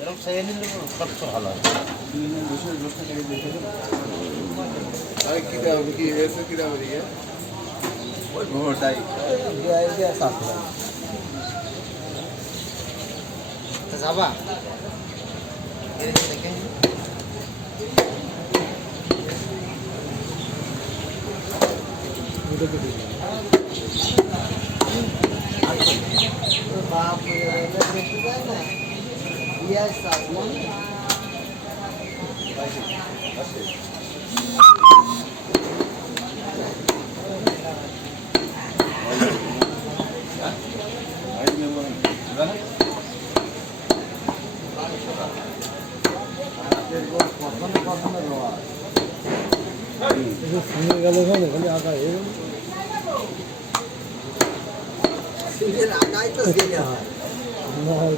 এরকম সাইজ নিলে সবচেয়ে ভালো হয়। কি দাম কি এসে কি দাম দিয়ে ওই ঘোড়াটাই যাবা বাপ দেখতে যায় না ইয়াস আসলাম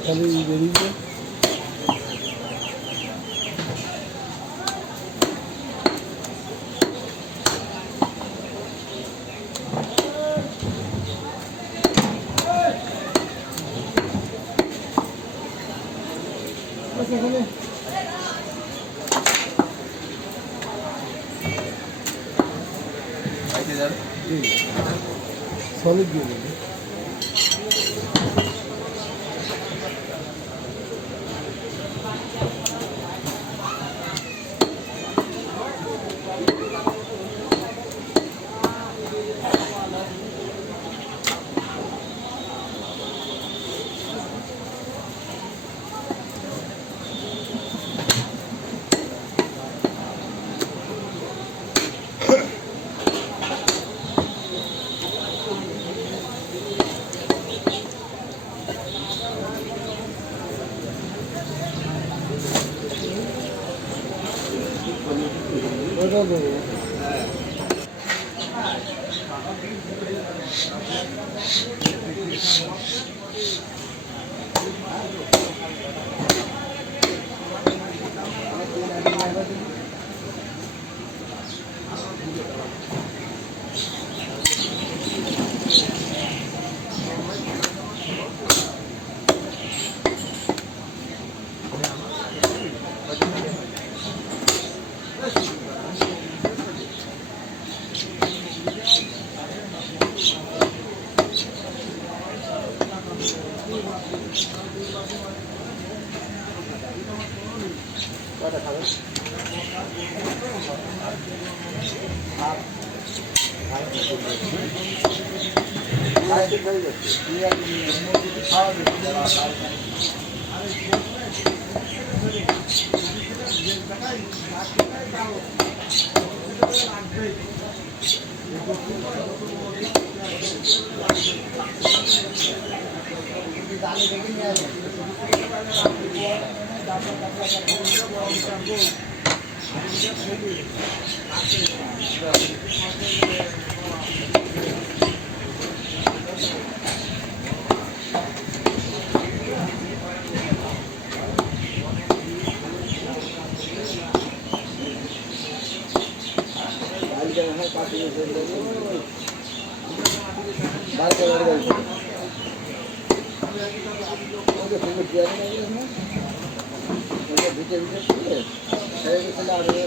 খালি বেরিয়ে সলিড দিয়ে দেবে ওটা দেবো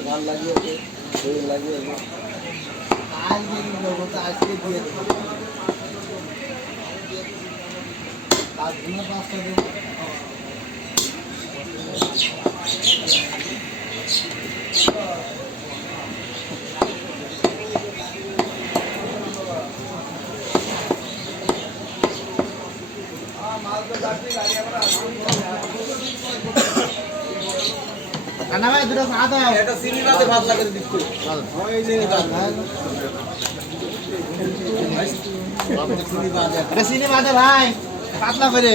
ভাল লাগিয়েছে লাগিয়েছে আজকে দিয়ে দেবো আর 5টা দেবো কানা ভাই দুটো ভাত দাও এটা চিনি বাদে ভাত লাগে দিচ্ছি ওই যে চিনি বাদে ভাই পাতলা করে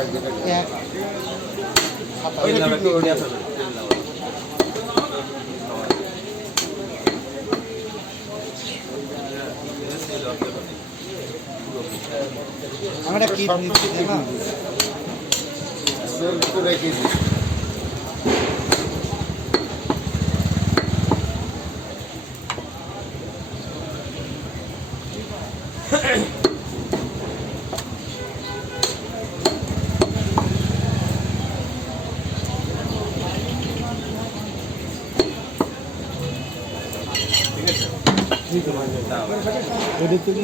এক আমরা কি দিচ্ছি না রেখে দিই এটা তুমি